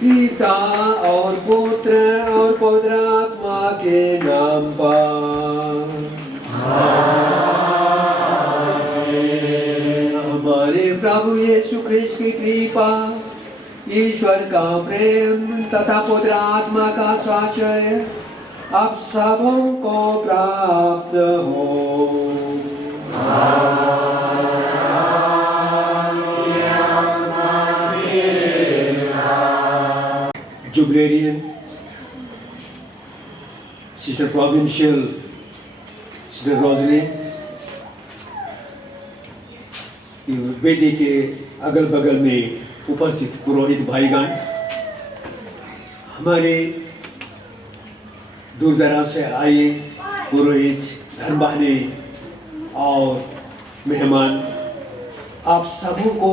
पिता और पुत्र और पवित्र आत्मा के नाम पर। हमारे प्रभु यीशु ख्रिस्त की कृपा, ईश्वर का प्रेम तथा पवित्र आत्मा का साक्षय आप सबों को प्राप्त हो। जुबलेरियन सिस्टर प्रोविंशियल सिस्टर रोजलिन, वेदी के अगल बगल में उपस्थित पुरोहित भाईगण, हमारे दूर दराज से आए पुरोहित, धर्मबहने और मेहमान, आप सबों को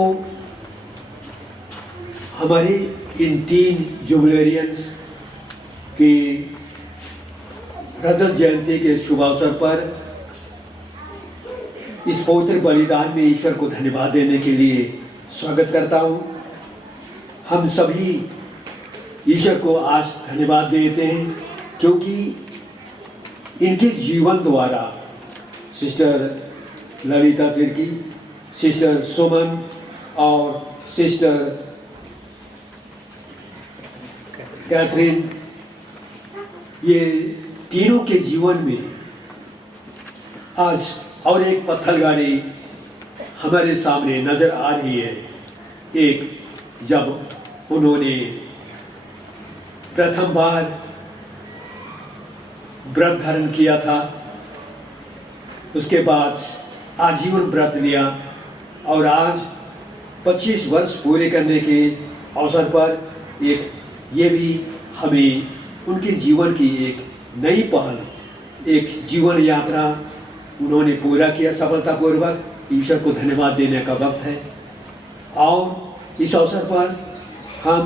हमारे इन 3 जुबलेरियंस की रजत जयंती के शुभ अवसर पर इस पवित्र बलिदान में ईश्वर को धन्यवाद देने के लिए स्वागत करता हूँ। हम सभी ईश्वर को आज धन्यवाद देते हैं क्योंकि इनके जीवन द्वारा सिस्टर ललिता तिर्की, सिस्टर सुमन और सिस्टर कैथरीन, ये तीनों के जीवन में आज और एक पत्थर गाड़ी हमारे सामने नजर आ रही है। एक जब उन्होंने प्रथम बार व्रत धारण किया था, उसके बाद आजीवन व्रत लिया और आज 25 वर्ष पूरे करने के अवसर पर एक ये भी हमें उनके जीवन की एक नई पहल, एक जीवन यात्रा उन्होंने पूरा किया सफलतापूर्वक। ईश्वर को धन्यवाद देने का वक्त है और इस अवसर पर हम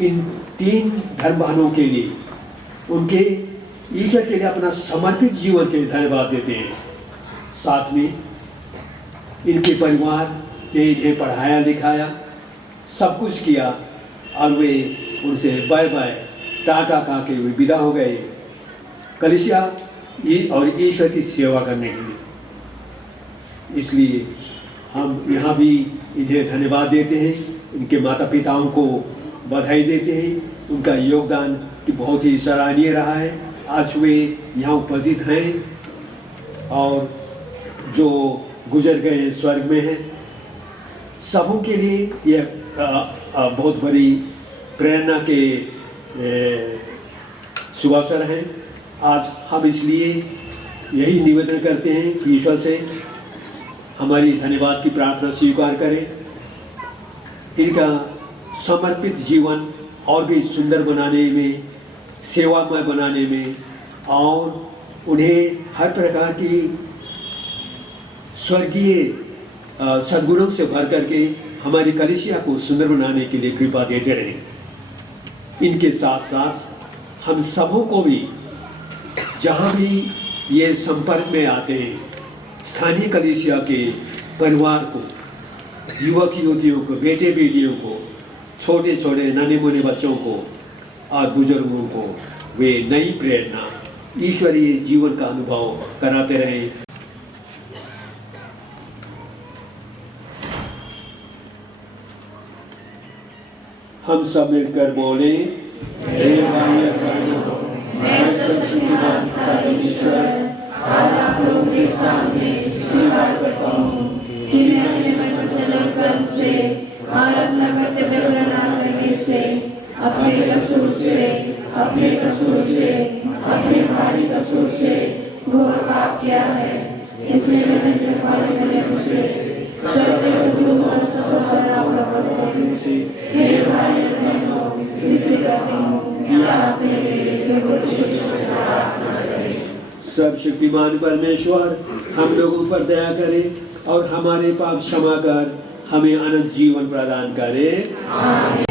इन 3 धर्म बहनों के लिए, उनके ईश्वर के लिए अपना समर्पित जीवन के लिए धन्यवाद देते हैं। साथ में इनके परिवार ने इन्हें पढ़ाया लिखाया, सब कुछ किया और वे उनसे बाय बाय टाटा खा के वे विदा हो गए कलीसिया और ईश्वर की सेवा करने के लिए। इसलिए हम यहाँ भी इन्हें धन्यवाद देते हैं, इनके माता पिताओं को बधाई देते हैं। उनका योगदान बहुत ही सराहनीय रहा है। आज वे यहाँ उपस्थित हैं और जो गुजर गए स्वर्ग में हैं। सबों के लिए यह बहुत बड़ी प्रेरणा के शुभ अवसर हैं। आज हम इसलिए यही निवेदन करते हैं कि ईश्वर से हमारी धन्यवाद की प्रार्थना स्वीकार करें, इनका समर्पित जीवन और भी सुंदर बनाने में, सेवामय बनाने में और उन्हें हर प्रकार की स्वर्गीय सद्गुणों से भर करके हमारी कलीसिया को सुंदर बनाने के लिए कृपा देते रहें। इनके साथ साथ हम सबों को भी, जहाँ भी ये संपर्क में आते हैं, स्थानीय कलीसिया के परिवार को, युवक युवतियों को, बेटे बेटियों को, छोटे छोटे नन्हे मुन्ने बच्चों को और बुजुर्गों को वे नई प्रेरणा, ईश्वरीय जीवन का अनुभव कराते रहें। हम सब मिलकर बोले, हे भाई बहनों, मैं सच्चिदानंद परमेश्वर और आप लोगों के सामने स्वीकार करता हूँ कि मैं अपने मन चलन से और अपना कर्तव्य पूरा न करने से, अपने कसूर से, अपने भारी कसूर से घोर पाप किया है। इसलिए मैंने सब शक्तिमान परमेश्वर हम लोगों पर दया करे और हमारे पाप क्षमा कर हमें अनंत जीवन प्रदान करे। आमीन।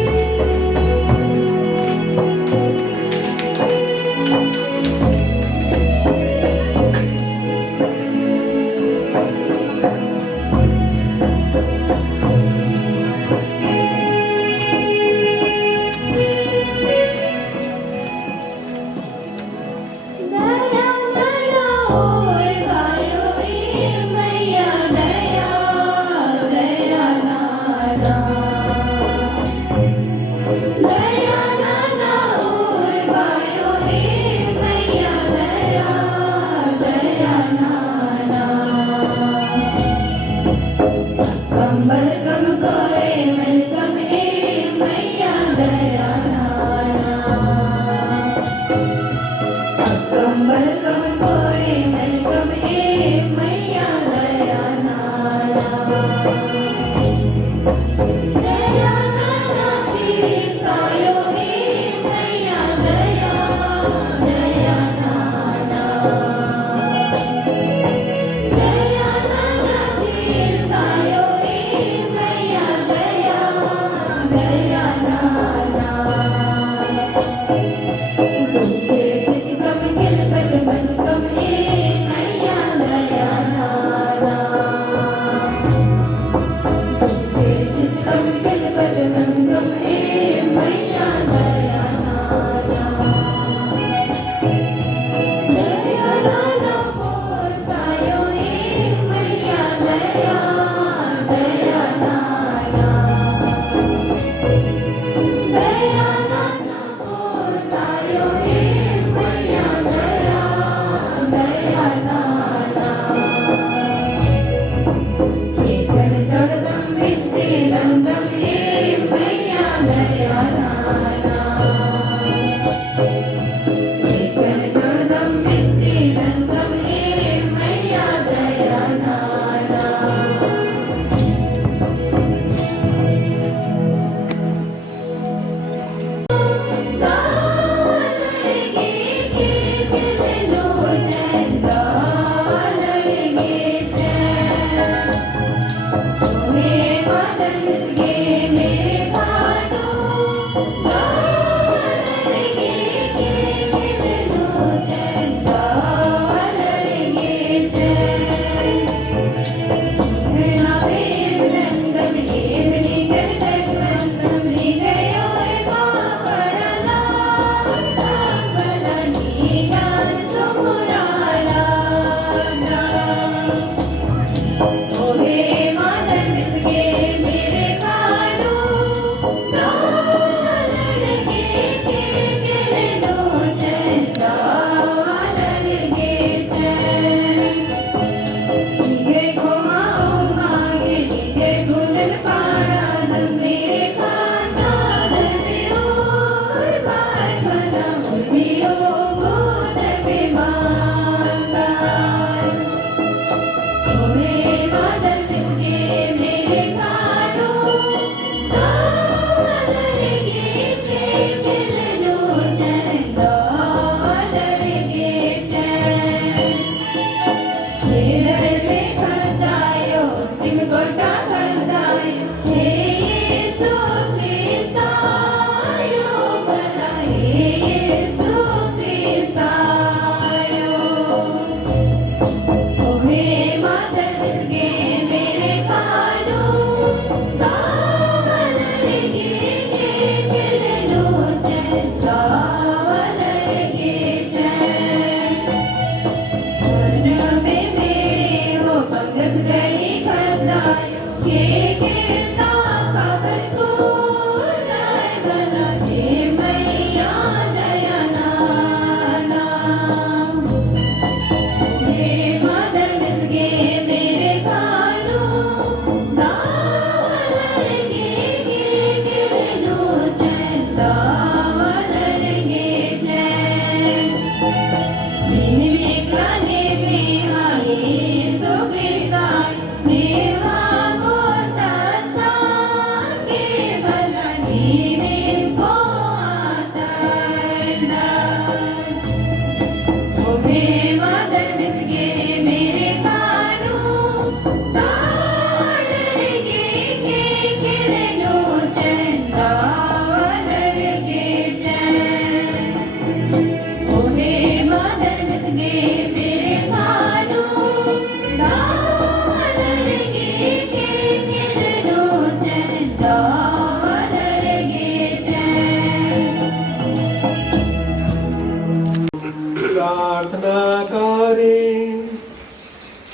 प्रार्थना करें।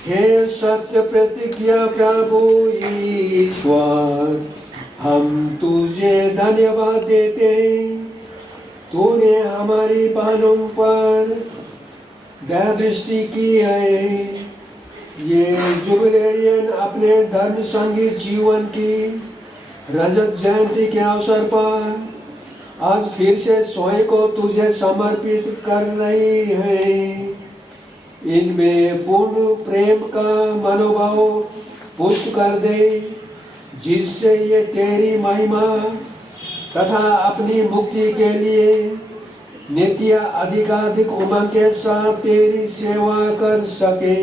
हे सत्य प्रतिज्ञा प्रभु ईश्वर, हम तुझे धन्यवाद देते हैं। तूने हमारी बहनों पर दया दृष्टि की है। ये जुबिलेरियन अपने धर्म संगीत जीवन की रजत जयंती के अवसर पर आज फिर से स्वयं को तुझे समर्पित कर रही है। इनमें पूर्ण प्रेम का मनोभाव पुष्ट कर दे, जिससे ये तेरी महिमा तथा अपनी मुक्ति के लिए नित्य अधिकाधिक उमंग के साथ तेरी सेवा कर सके।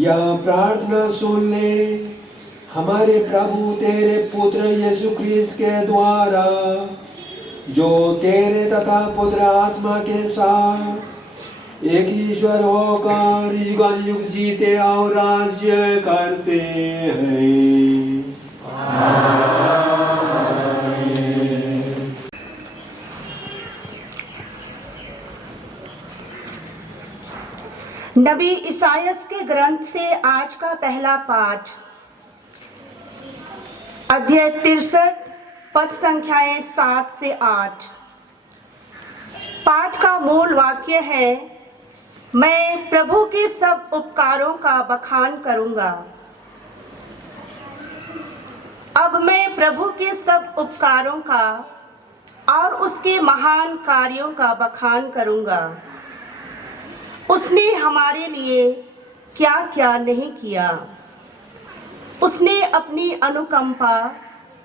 यह प्रार्थना सुन ले हमारे प्रभु तेरे पुत्र यीशु ख्रीस्त के द्वारा, जो तेरे तथा पुत्र आत्मा के साथ एक ईश्वर होकर युग युग जीते और राज्य करते हैं। नबी इसायास के ग्रंथ से आज का पहला पाठ, अध्याय 63, पद संख्याएं 7 से 8। पाठ का मूल वाक्य है, मैं प्रभु के सब उपकारों का बखान करूंगा। अब मैं प्रभु के सब उपकारों का और उसके महान कार्यों का बखान करूंगा। उसने हमारे लिए क्या क्या नहीं किया। उसने अपनी अनुकंपा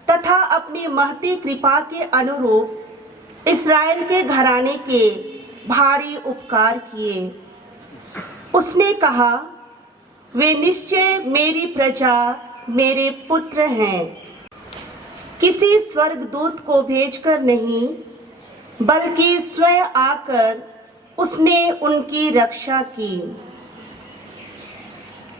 तथा अपनी महती कृपा के अनुरूप इस्राएल के घराने के भारी उपकार किए। उसने कहा, वे निश्चय मेरी प्रजा, मेरे पुत्र हैं। किसी स्वर्गदूत को भेजकर नहीं, बल्कि स्वयं आकर उसने उनकी रक्षा की।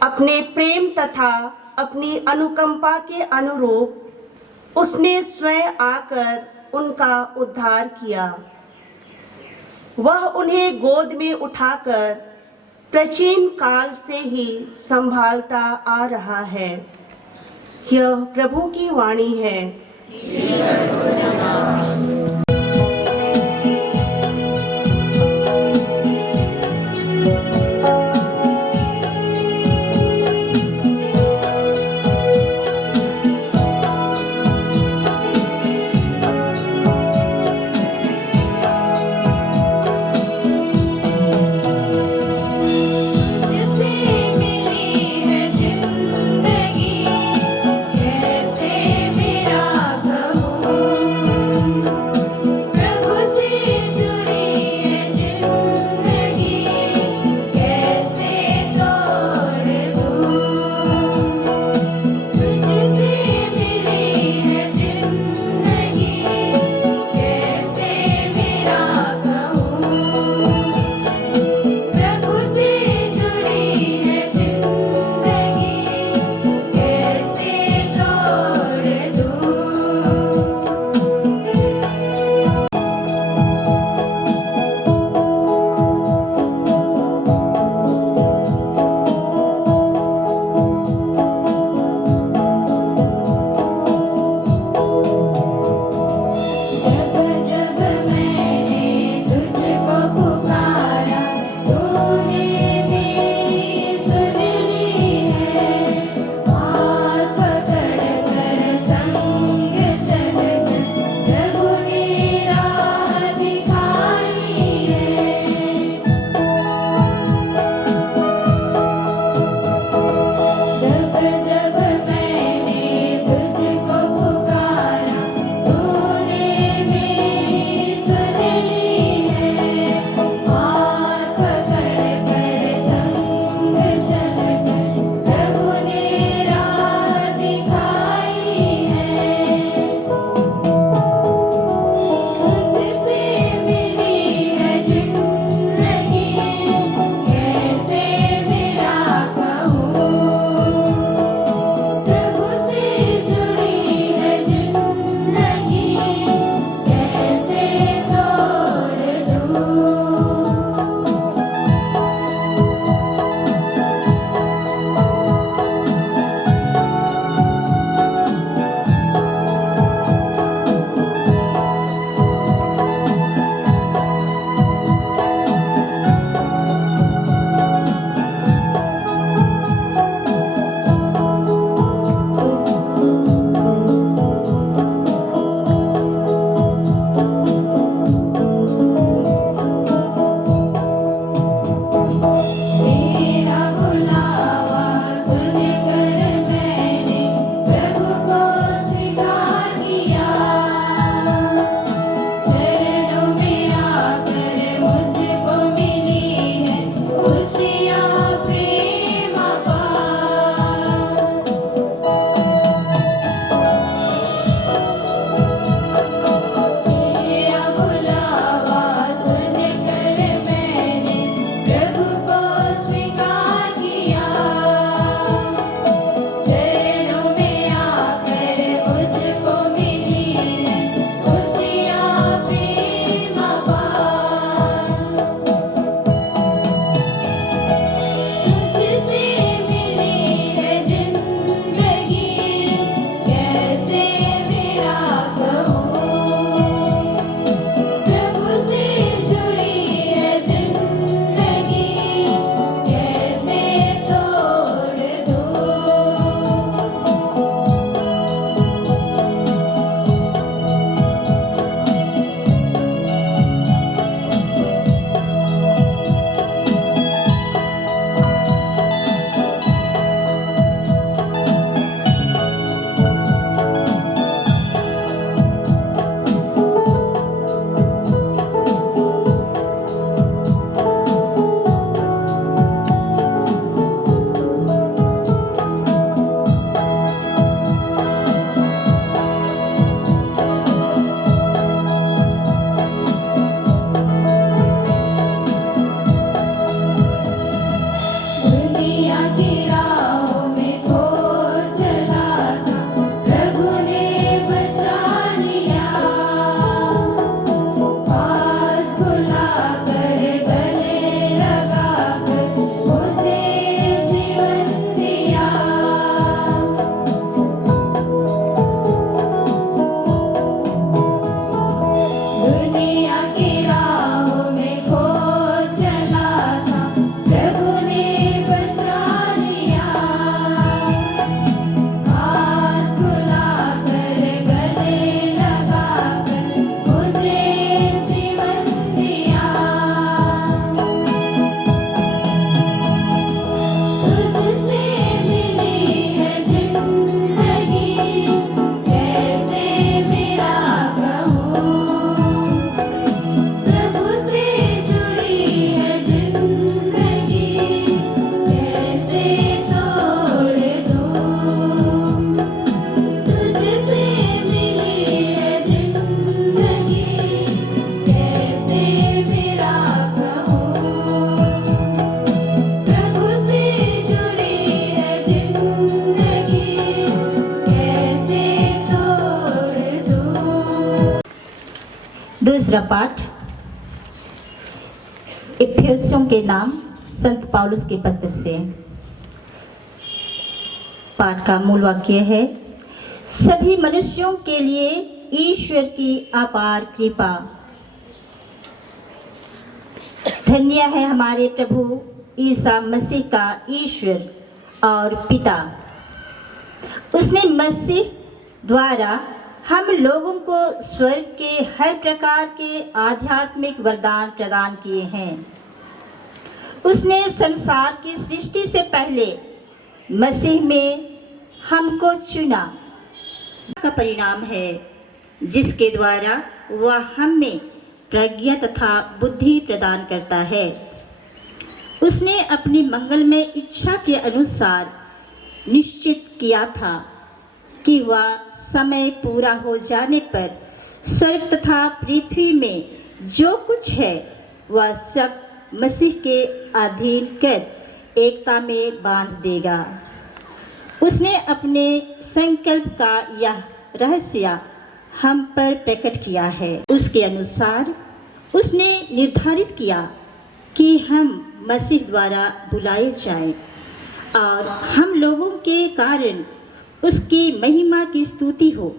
अपने प्रेम तथा अपनी अनुकंपा के अनुरूप उसने स्वयं आकर उनका उद्धार किया। वह उन्हें गोद में उठाकर प्राचीन काल से ही संभालता आ रहा है। यह प्रभु की वाणी है। दूसरा पाठ इफिसियों के नाम संत पौलुस के पत्र से। पाठ का मूल वाक्य है, सभी मनुष्यों के लिए ईश्वर की अपार कृपा। धन्य है हमारे प्रभु ईसा मसीह का ईश्वर और पिता। उसने मसीह द्वारा हम लोगों को स्वर्ग के हर प्रकार के आध्यात्मिक वरदान प्रदान किए हैं। उसने संसार की सृष्टि से पहले मसीह में हमको चुना का परिणाम है, जिसके द्वारा वह हम में प्रज्ञा तथा बुद्धि प्रदान करता है। उसने अपनी मंगलमय इच्छा के अनुसार निश्चित किया था कि वह समय पूरा हो जाने पर स्वर्ग तथा पृथ्वी में जो कुछ है वह सब मसीह के अधीन कर एकता में बांध देगा। उसने अपने संकल्प का यह रहस्य हम पर प्रकट किया है। उसके अनुसार उसने निर्धारित किया कि हम मसीह द्वारा बुलाए जाएं और हम लोगों के कारण उसकी महिमा की स्तुति हो।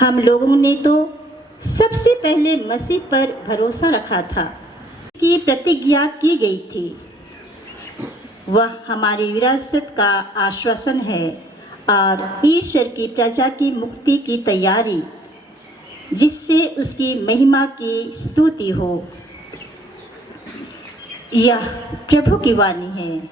हम लोगों ने तो सबसे पहले मसीह पर भरोसा रखा था, की प्रतिज्ञा की गई थी। वह हमारी विरासत का आश्वासन है और ईश्वर की प्रजा की मुक्ति की तैयारी, जिससे उसकी महिमा की स्तुति हो। यह प्रभु की वाणी है।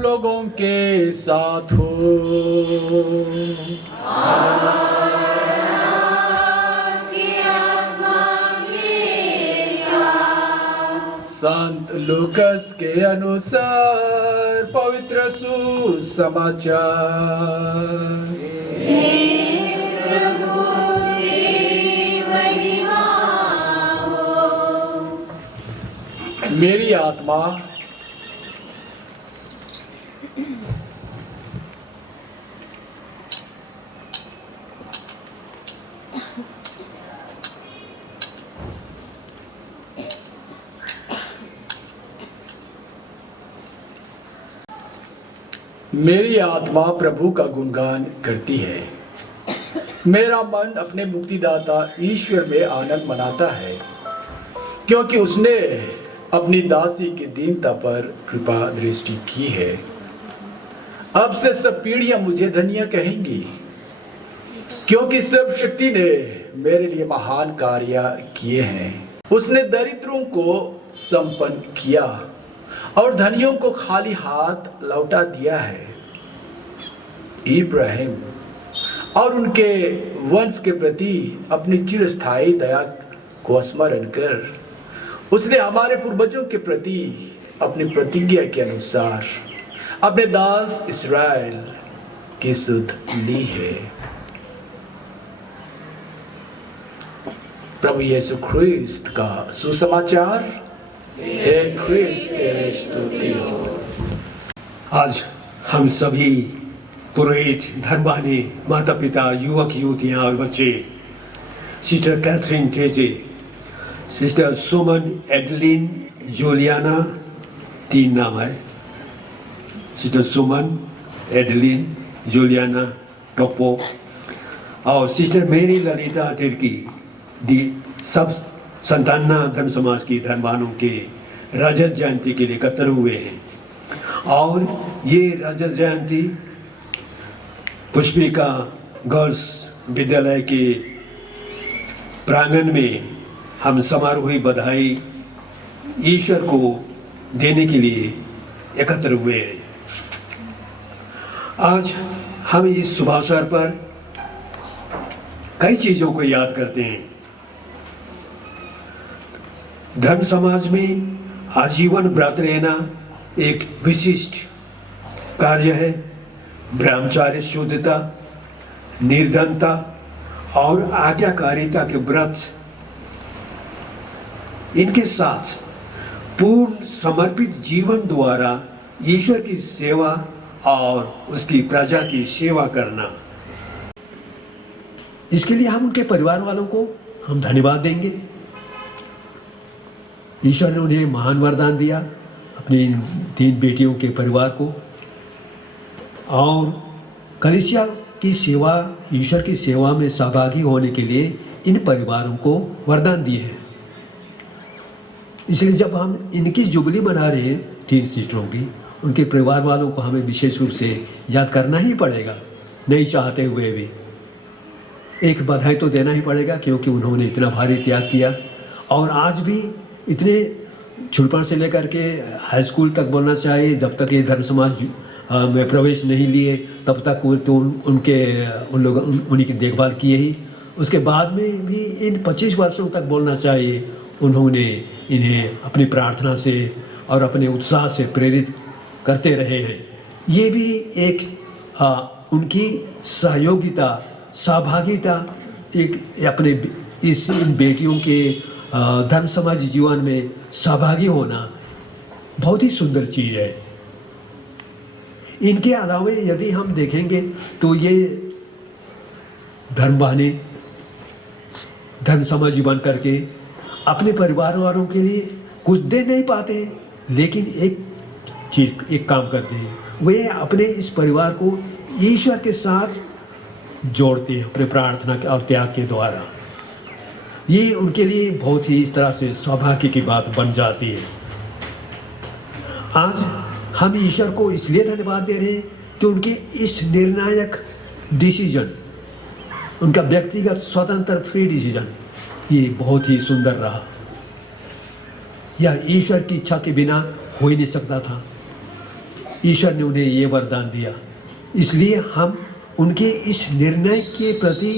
लोगों के साथ हो। संत लूकस के अनुसार पवित्र सुसमाचार। मेरी आत्मा प्रभु का गुणगान करती है। मेरा मन अपने मुक्तिदाता ईश्वर में आनंद मनाता है, क्योंकि उसने अपनी दासी की दीनता पर कृपा दृष्टि की है। अब से सब पीढ़ियां मुझे धन्य कहेंगी, क्योंकि सर्वशक्ति ने मेरे लिए महान कार्य किए हैं। उसने दरिद्रों को संपन्न किया और धनियों को खाली हाथ लौटा दिया है। इब्राहिम और उनके वंश के प्रति अपनी चिरस्थायी दया को स्मरण कर उसने हमारे पूर्वजों के प्रति अपनी प्रतिज्ञा के अनुसार अपने दास इस्राएल की सुध ली है। प्रभु यीशु ख्रिस्त का सुसमाचार। हे ख्रिस्त तेरी स्तुति हो। आज हम सभी पुरोहित, धर्मानी, माता पिता, युवक युवतियां और बच्चे, सिस्टर कैथरीन टेजे, सिस्टर सुमन, एडलिन, जूलियाना, 3 नाम है, सिस्टर सुमन, एडलिन, जूलियाना, टोपो, और सिस्टर मेरी ललिता तिर्की दी सब संताना धर्म समाज की धर्मवानों के रजत जयंती के लिए एकत्र हुए हैं। और ये रजत जयंती पुष्पिका गर्ल्स विद्यालय के प्रांगण में हम समारोही बधाई ईश्वर को देने के लिए एकत्र हुए हैं। आज हम इस शुभ अवसर पर कई चीजों को याद करते हैं। धर्म समाज में आजीवन व्रत लेना एक विशिष्ट कार्य है। ब्रह्मचार्य, शुद्धता, निर्धनता और आज्ञाकारिता के व्रत, इनके साथ पूर्ण समर्पित जीवन द्वारा ईश्वर की सेवा और उसकी प्रजा की सेवा करना, इसके लिए हम उनके परिवार वालों को हम धन्यवाद देंगे। ईश्वर ने उन्हें महान वरदान दिया, अपनी इन 3 बेटियों के परिवार को, और कलीसिया की सेवा, ईश्वर की सेवा में सहभागी होने के लिए इन परिवारों को वरदान दिए हैं। इसलिए जब हम इनकी जुबली मना रहे हैं 3 सिस्टरों की, उनके परिवार वालों को हमें विशेष रूप से याद करना ही पड़ेगा, नहीं चाहते हुए भी। एक बधाई तो देना ही पड़ेगा, क्योंकि उन्होंने इतना भारी त्याग किया और आज भी इतने छुड़पन से लेकर के हाई स्कूल तक बोलना चाहिए, जब तक ये धर्म समाज में प्रवेश नहीं लिए तब तक तो उन लोग उन्हीं की देखभाल किए ही। उसके बाद में भी इन 25 वर्षों तक बोलना चाहिए, उन्होंने इन्हें अपनी प्रार्थना से और अपने उत्साह से प्रेरित करते रहे हैं। ये भी एक उनकी सहयोगिता, सहभागिता, एक अपने इन बेटियों के धर्म समाज जीवन में सहभागी होना बहुत ही सुंदर चीज़ है। इनके अलावा यदि हम देखेंगे तो ये धर्मवानी धर्म समाजी बन करके अपने परिवार वालों के लिए कुछ दे नहीं पाते, लेकिन एक काम करते हैं, वे अपने इस परिवार को ईश्वर के साथ जोड़ते हैं अपने प्रार्थना और त्याग के द्वारा। ये उनके लिए बहुत ही इस तरह से सौभाग्य की बात बन जाती है। आज हम ईश्वर को इसलिए धन्यवाद दे रहे हैं कि उनके इस निर्णायक डिसीजन, उनका व्यक्तिगत स्वतंत्र फ्री डिसीजन, ये बहुत ही सुंदर रहा। यह ईश्वर की इच्छा के बिना हो ही नहीं सकता था। ईश्वर ने उन्हें ये वरदान दिया, इसलिए हम उनके इस निर्णय के प्रति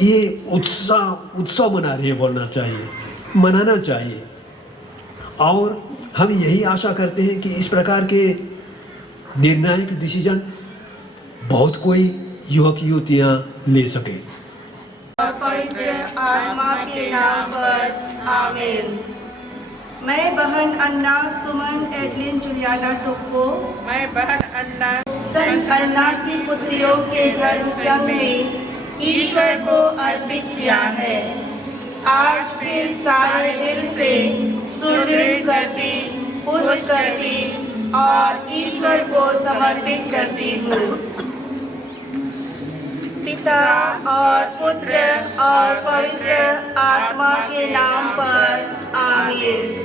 ये उत्सव मना रहे हैं, बोलना चाहिए, मनाना चाहिए। और हम यही आशा करते हैं कि इस प्रकार के निर्णायक डिसीजन बहुत कोई युवक युवतियाँ ले सकें। पवित्र आत्मा के नाम पर आमीन। मैं बहन अन्ना सुमन एडलिन जुलियाना टोप्पो, मैं बहन अन्ना संत अन्ना की पुत्रियों के धर्म संघ में ईश्वर को अर्पित किया है। आज फिर सारे दिल से सुदृढ़ करती, पुष्ट करती और ईश्वर को समर्पित करती हूँ। पिता और पुत्र और पवित्र आत्मा के नाम पर आमीन।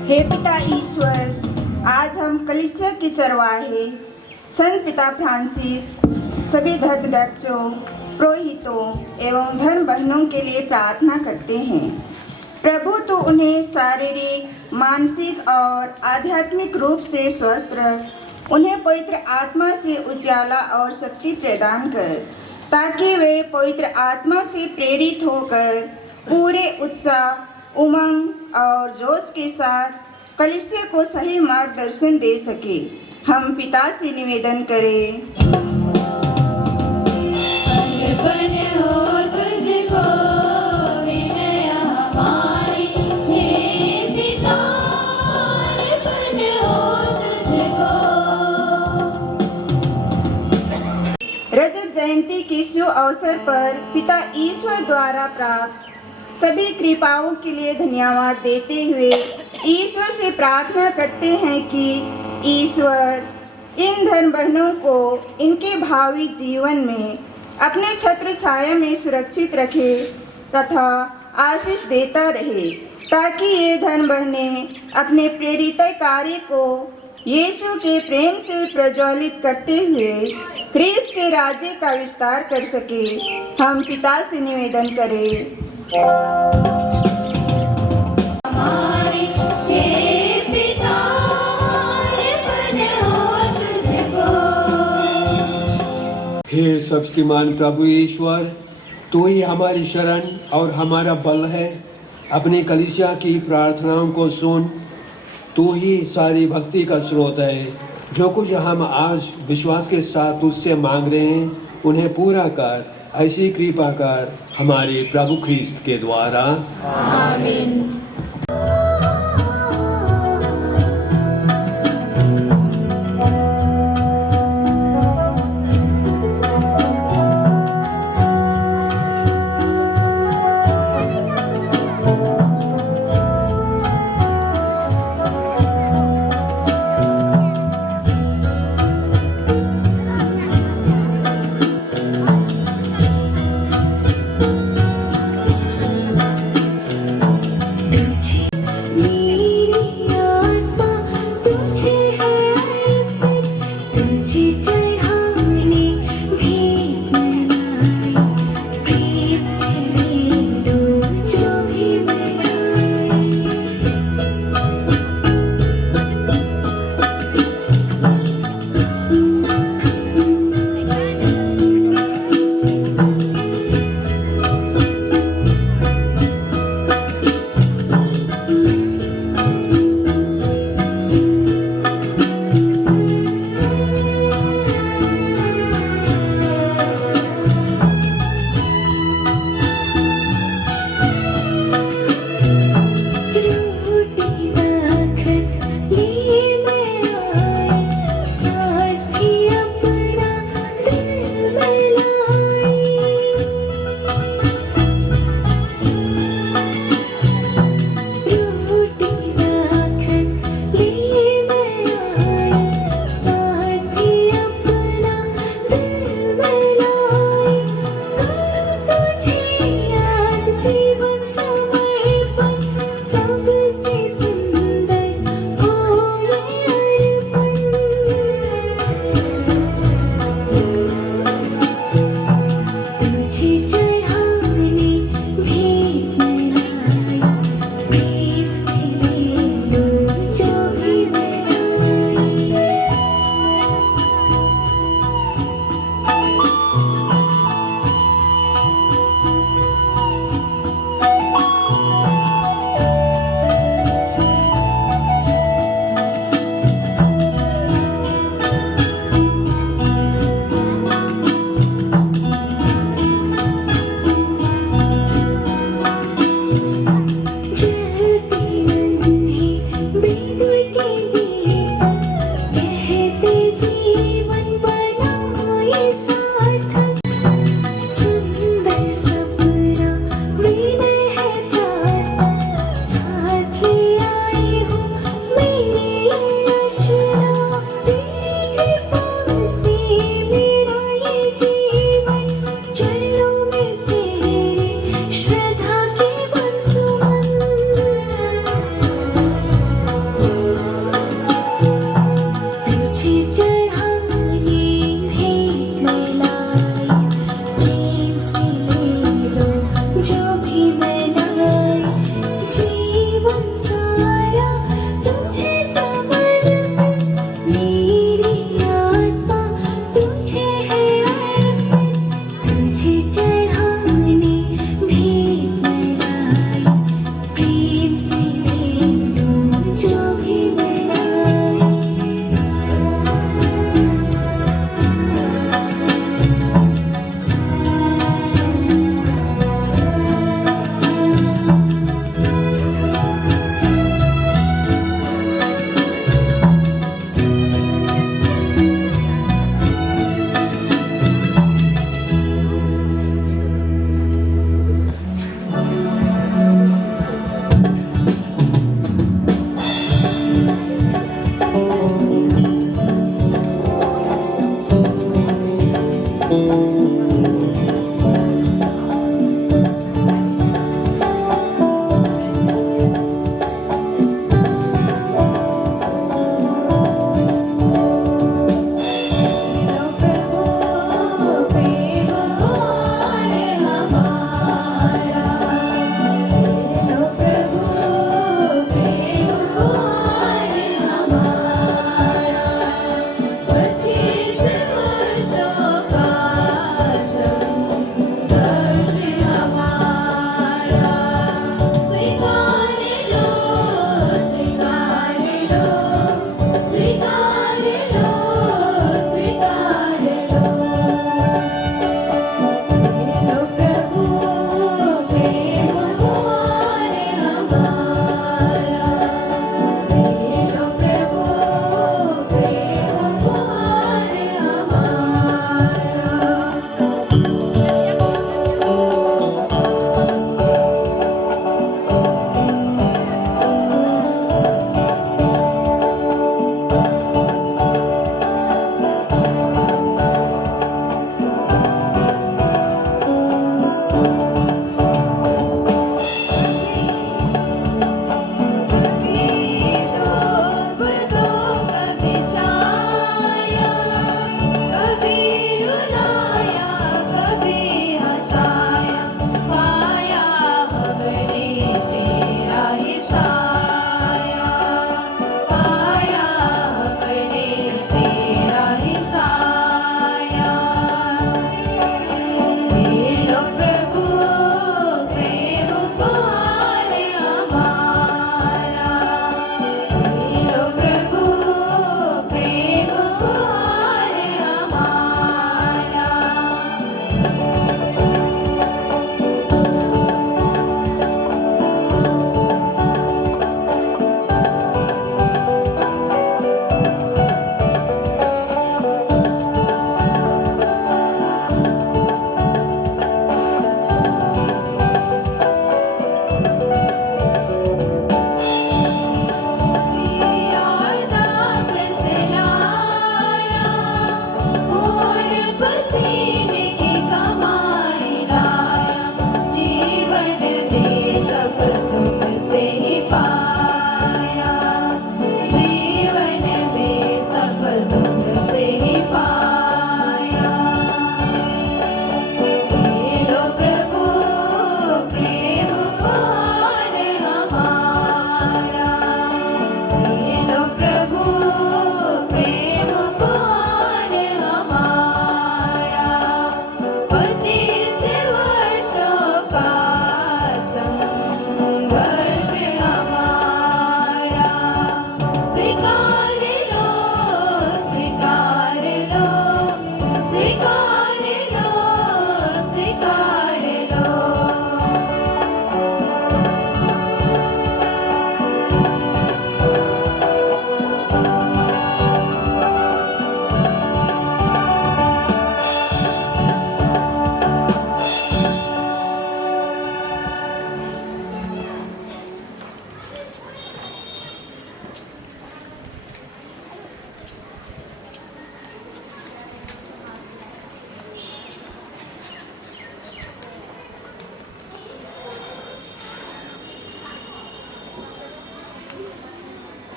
हे पिता ईश्वर, आज हम कलीसिया के चरवाहे संत पिता फ्रांसिस, सभी धर्माध्यक्षों, पुरोहितों एवं धर्म बहनों के लिए प्रार्थना करते हैं। प्रभु तो उन्हें शारीरिक, मानसिक और आध्यात्मिक रूप से स्वस्थ रख, उन्हें पवित्र आत्मा से उजाला और शक्ति प्रदान कर, ताकि वे पवित्र आत्मा से प्रेरित होकर पूरे उत्साह, उमंग और जोश के साथ कलीसिया को सही मार्गदर्शन दे सके। हम पिता से निवेदन करें। अर्पण हो तुझको विनय हमारी, हे पिता, अर्पण हो तुझको। रजत जयंती के शुभ अवसर पर पिता ईश्वर द्वारा प्राप्त सभी कृपाओं के लिए धन्यवाद देते हुए ईश्वर से प्रार्थना करते हैं कि ईश्वर इन धर्म बहनों को इनके भावी जीवन में अपने छत्र छाया में सुरक्षित रखे तथा आशीष देता रहे, ताकि ये धर्म बहनें अपने प्रेरित कार्य को यीशु के प्रेम से प्रज्वलित करते हुए ख्रीस्त के राज्य का विस्तार कर सके। हम पिता से निवेदन करें। हमारे हे पिता अर्पण हो तुझको। हे शक्तिमान प्रभु ईश्वर, तू ही हमारी शरण और हमारा बल है। अपनी कलीसिया की प्रार्थनाओं को सुन। तू ही सारी भक्ति का स्रोत है। जो कुछ हम आज विश्वास के साथ तुझसे मांग रहे हैं उन्हें पूरा कर। ऐसी कृपा कर हमारे प्रभु ख्रीस्त के द्वारा। आमीन।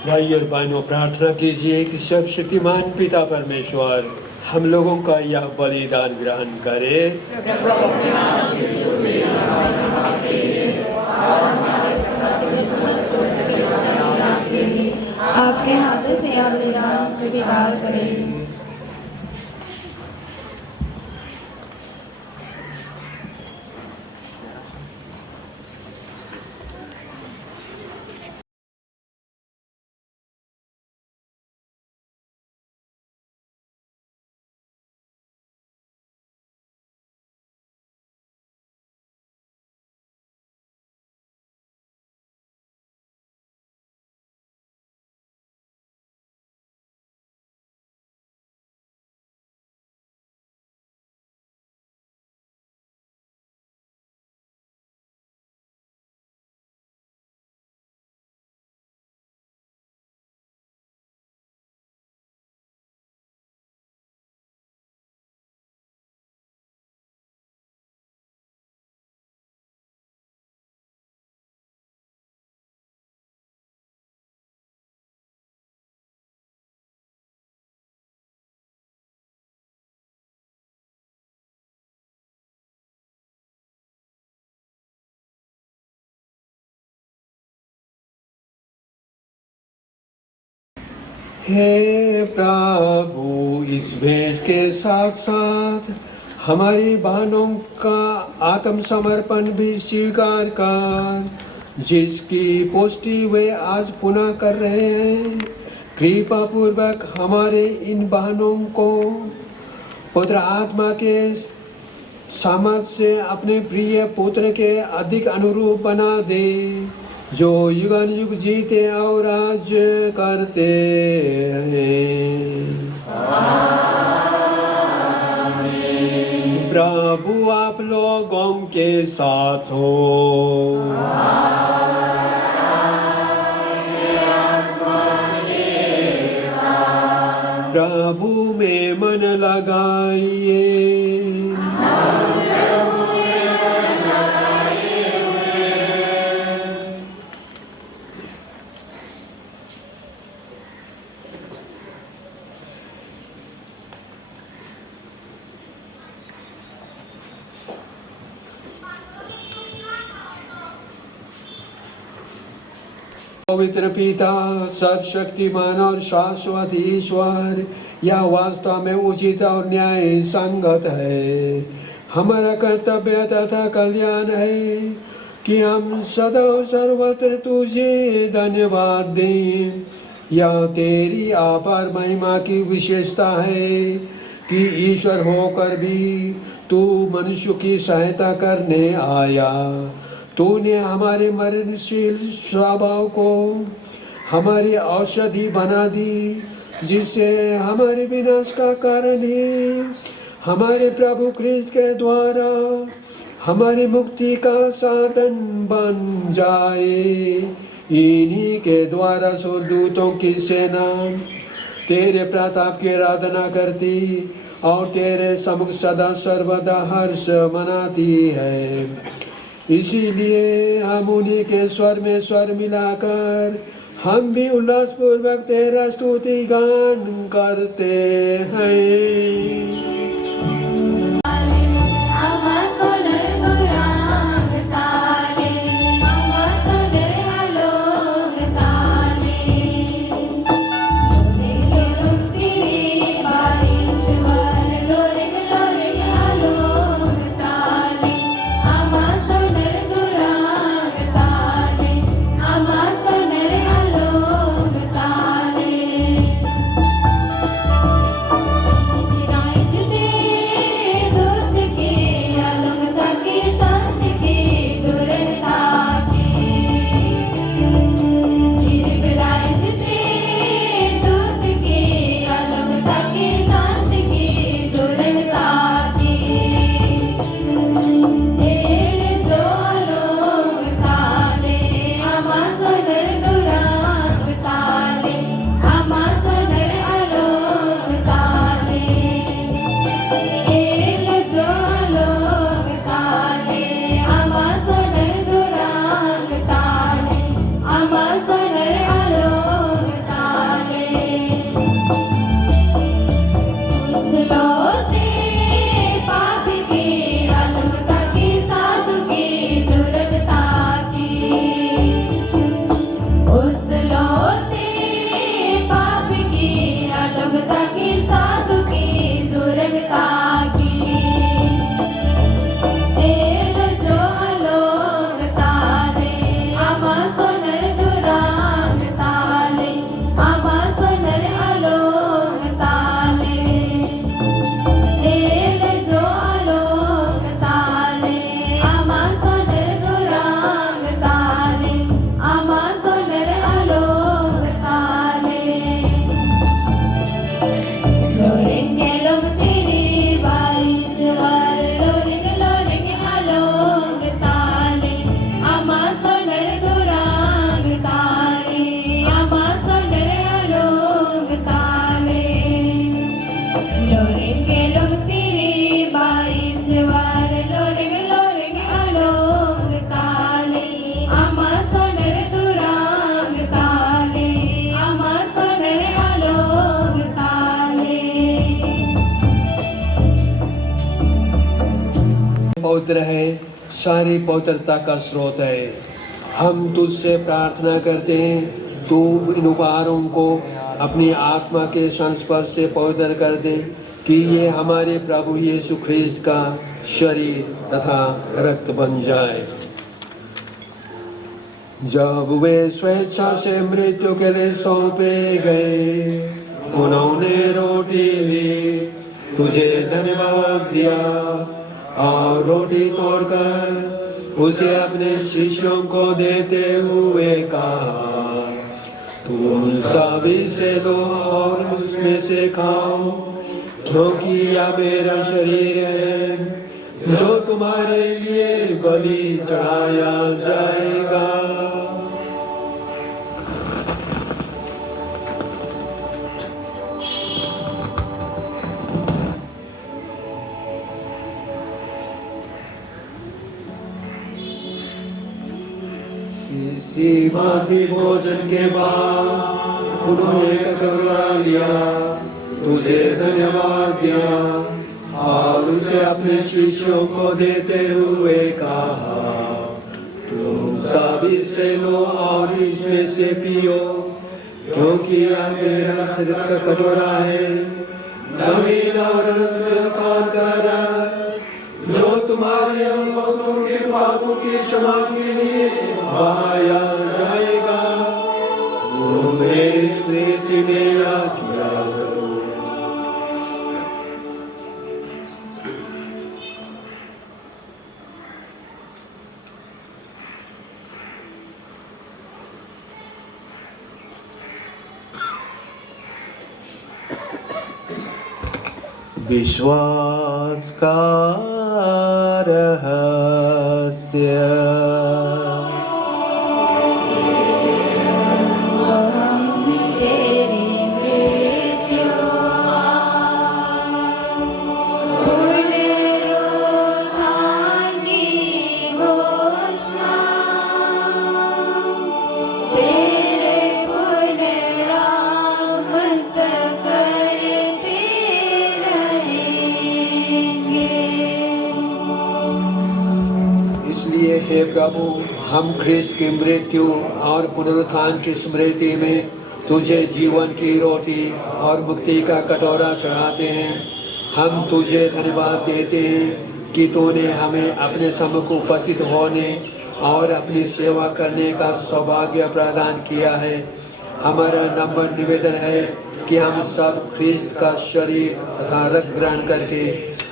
भाई और बहनों, प्रार्थना कीजिए कि सर्वशक्तिमान पिता परमेश्वर हम लोगों का यह बलिदान ग्रहण करे। आपके हाथों से यह बलिदान स्वीकार करें। हे प्रभु, इस भेंट के साथ साथ हमारी बहनों का आत्मसमर्पण भी स्वीकार कर, जिसकी पुष्टि वे आज पुनः कर रहे हैं। कृपा पूर्वक हमारे इन बहनों को पुत्र आत्मा के सामर्थ्य से अपने प्रिय पुत्र के अधिक अनुरूप बना दे, जो युगान युग जीते और राज्य करते हैं। प्रभु आप लोगों के साथ हो। प्रभु में मन लगाइए। पवित्र पिता, सर्वशक्तिमान और शाश्वत ईश्वर, यह वास्तव में उचित और न्याय संगत है। हमारा कर्तव्य तथा कल्याण है कि हम सदा सर्वत्र तुझे धन्यवाद दें। यह तेरी अपार महिमा की विशेषता है कि ईश्वर होकर भी तू मनुष्य की सहायता करने आया। तूने हमारे मरणशील स्वभाव को हमारी औषधि बना दी, जिससे हमारे विनाश का कारण है। हमारे प्रभु क्रिस्त के द्वारा हमारी मुक्ति का साधन बन जाए। इन्हीं के द्वारा स्वर्गदूतों की सेना तेरे प्रताप की आराधना करती और तेरे सम्मुख सदा सर्वदा हर्ष मनाती है। इसीलिए हम उन्हीं के स्वर में स्वर मिलाकर हम भी उल्लासपूर्वक तेरा स्तुति गान करते हैं। Thank you. पवित्र है, सारी पवित्रता का स्रोत है। हम तुझसे प्रार्थना करते हैं, तू इन उपहारों को अपनी आत्मा के संस्पर्श से पवित्र कर दे, कि ये हमारे प्रभु यीशु ख्रिस्त का शरीर तथा रक्त बन जाए। जब वे स्वेच्छा से मृत्यु के लिए सौंपे गए, उन्होंने रोटी ली, तुझे धन्यवाद दिया और रोटी तोड़कर उसे अपने शिष्यों को देते हुए कहा, तुम सभी से लो और उसमें से खाओ, क्योंकि यह मेरा शरीर है जो तुम्हारे लिए बलि चढ़ाया जाएगा। इसी भांति भोजन के बाद उन्होंने कटोरा लिया, तुझे धन्यवाद दिया और उसे अपने शिष्यों को देते हुए कहा, तुम सभी से लो और इसमें से पियो, क्योंकि यह मेरा शरीर का कटोरा है, नवीन और स्थान का रक्त, जो तुम्हारे लोगों के पापों की क्षमा के लिए बहाया जाएगा। तुम मेरी स्मृति में याद किया करो। विश्वास का रहस्य। इसलिए हे प्रभु, हम ख्रिस्त की मृत्यु और पुनरुत्थान की स्मृति में तुझे जीवन की रोटी और मुक्ति का कटोरा चढ़ाते हैं। हम तुझे धन्यवाद देते हैं कि तूने हमें अपने सम्मुख उपस्थित होने और अपनी सेवा करने का सौभाग्य प्रदान किया है। हमारा नम्र निवेदन है कि हम सब ख्रिस्त का शरीर तथा रक्त ग्रहण करके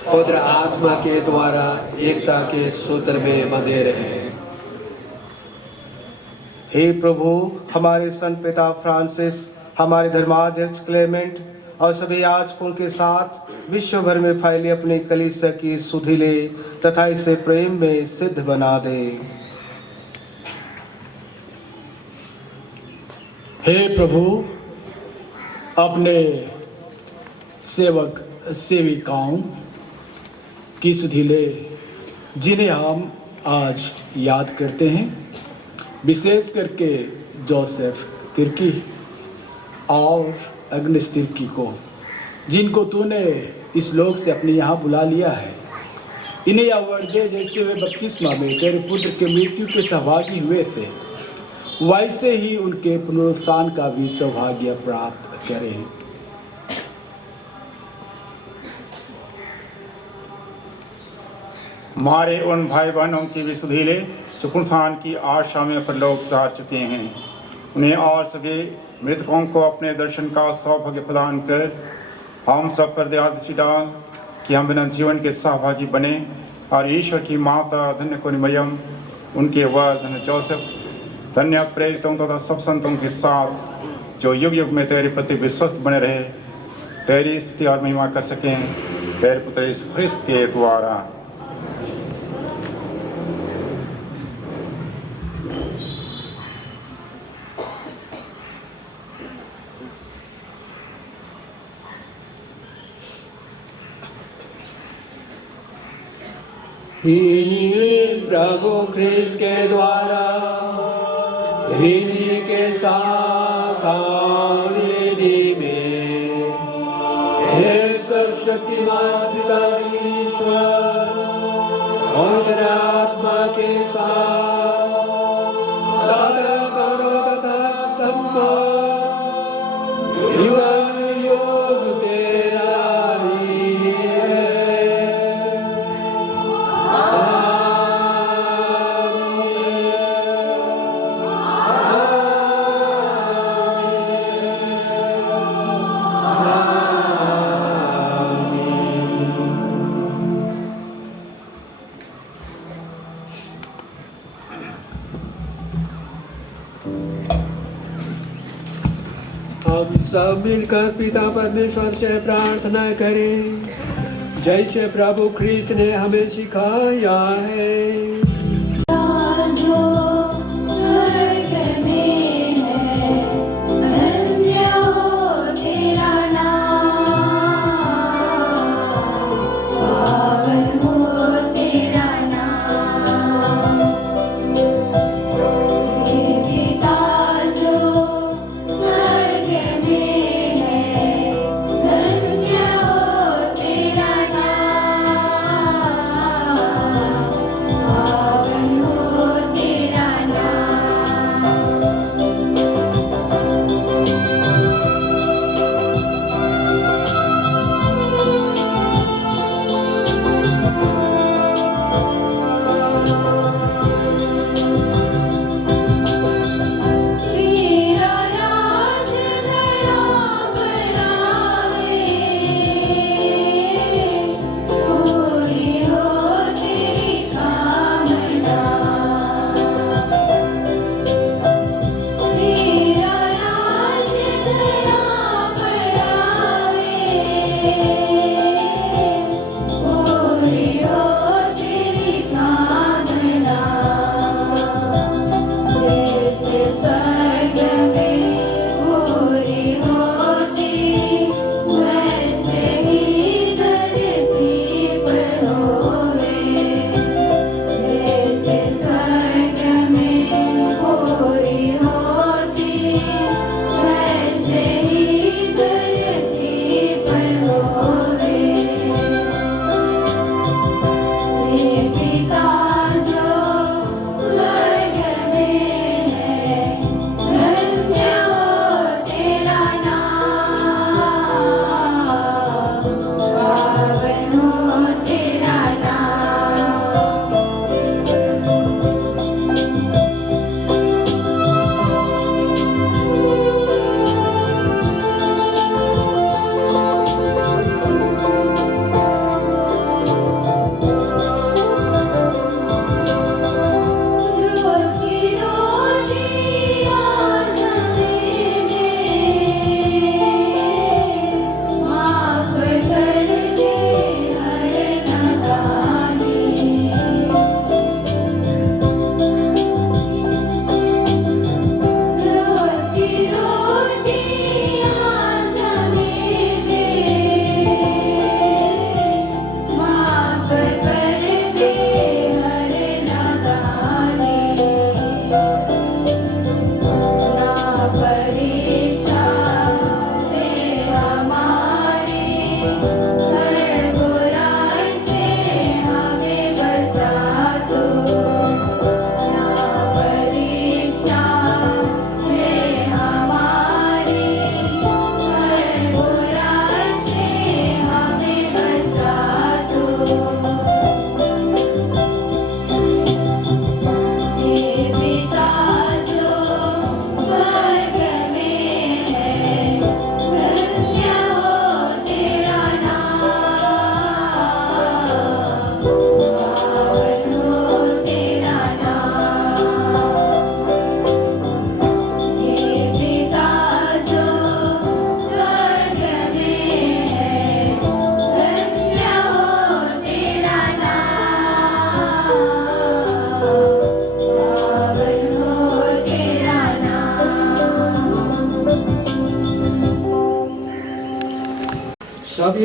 पवित्र आत्मा के द्वारा एकता के सूत्र में बंधे रहे। हे प्रभु, हमारे संत पिता फ्रांसिस, हमारे धर्माध्यक्ष क्लेमेंट और सभी याजकों के साथ विश्व भर में फैली अपनी कलीसिया की सुधि ले तथा इसे प्रेम में सिद्ध बना दे। हे प्रभु, अपने सेवक सेविकाओं की सुधि ले, जिन्हें हम आज याद करते हैं, विशेष करके जोसेफ तिर्की और अग्निस तिर्की को, जिनको तूने इस लोक से अपने यहाँ बुला लिया है। इन्हें यह वर दे, जैसे वे बपतिस्मा में तेरे पुत्र के मृत्यु के सहभागी हुए थे, वैसे ही उनके पुनरुत्थान का भी सौभाग्य प्राप्त करें। हमारे उन भाई बहनों की भी सुधीले जो पुनरुत्थान की आशा में परलोक सुधार चुके हैं, उन्हें और सभी मृतकों को अपने दर्शन का सौभाग्य प्रदान कर हम सब पर दया दृष्टि डाल कि हम बिना जीवन के सहभागी बने और ईश्वर की माता धन्य कोनी मरियम, उनके वर धन्य जोसेफ, धन्य प्रेरितों तथा सब संतों के साथ जो युग युग में तेरे प्रति विश्वस्त बने रहे, तेरी स्तुति और महिमा कर सकें तेरे पुत्र यीशु ख्रिस्त के द्वारा। इन्हीं प्रभु ख्रिस्त के द्वारा, इन्हीं के साथ और इन्हीं में एक सर्वशक्तिमान पिता ईश्वर और तेरे आत्मा के साथ सदा गौरव तथा सम्मान युग युग तेरा ही है। हम सब मिलकर पिता परमेश्वर से प्रार्थना करें, जैसे प्रभु ख्रिस्त ने हमें सिखाया है। Oh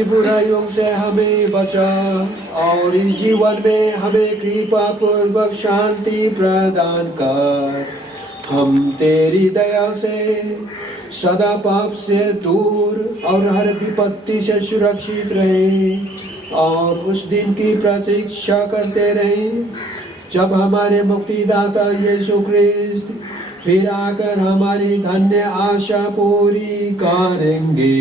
सभी बुराइयों से हमें बचा और इस जीवन में हमें कृपा पूर्वक शांति प्रदान कर। हम तेरी दया से सदा पाप से दूर और हर विपत्ति से सुरक्षित रहें और उस दिन की प्रतीक्षा करते रहें जब हमारे मुक्तिदाता यीशु ख्रिस्त फिर आकर हमारी धन्य आशा पूरी करेंगे।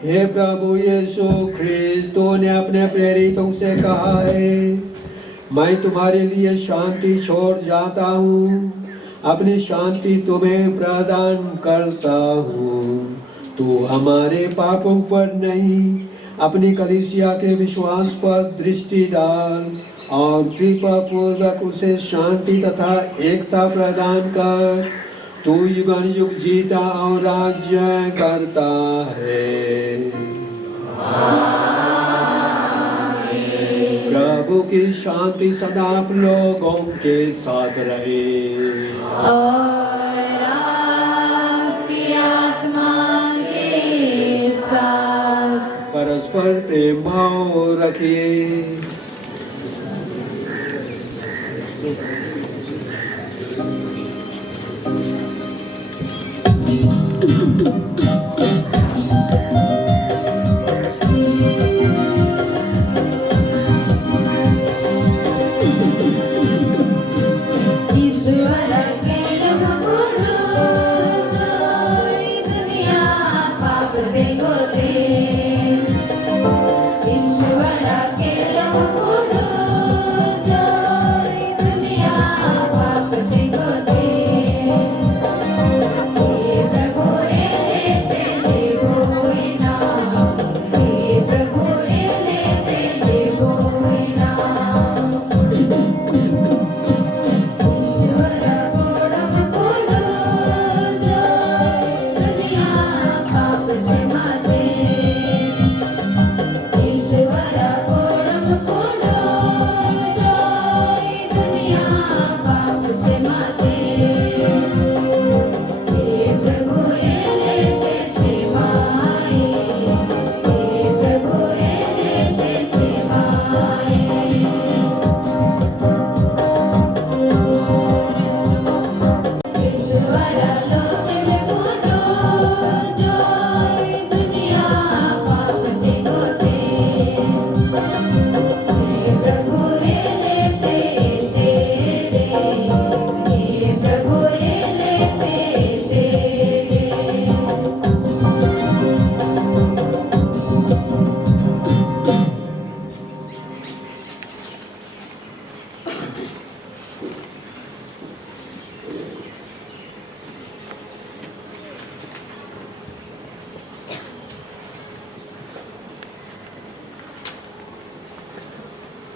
हे प्रभु यीशु ख्रिस्त, तूने अपने प्रेरितों से कहा है, मैं तुम्हारे लिए शांति छोड़ जाता हूँ, अपनी शांति तुम्हें प्रदान करता हूँ। तू हमारे पापों पर नहीं, अपनी कलीसिया के विश्वास पर दृष्टि डाल और कृपा पूर्वक उसे शांति तथा एकता प्रदान कर। तू युगानुयुग जीता और राज्य करता है। प्रभु की शांति सदा आप लोगों के साथ रहे और आपकी आत्मा के साथ। परस्पर प्रेम भाव रखिए।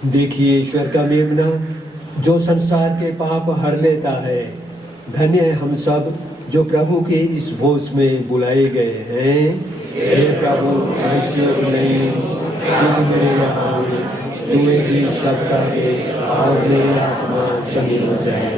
देखिए ईश्वर का मेमना जो संसार के पाप हर लेता है। धन्य है हम सब जो प्रभु के इस भोज में बुलाए गए हैं। हे प्रभु ऐश्वर्य नहीं, तुम मेरे यहाँ में तू एक ही शब्द कहे और मेरी आत्मा चंगी हो जाए।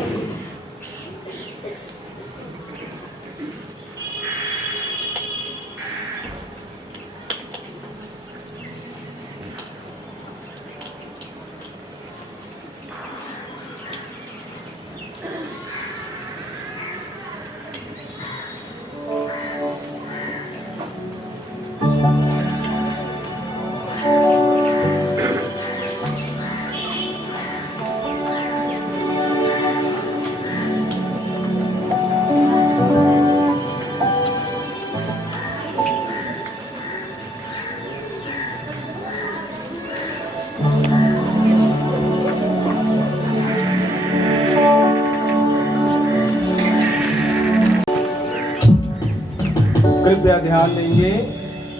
कृपया ध्यान देंगे,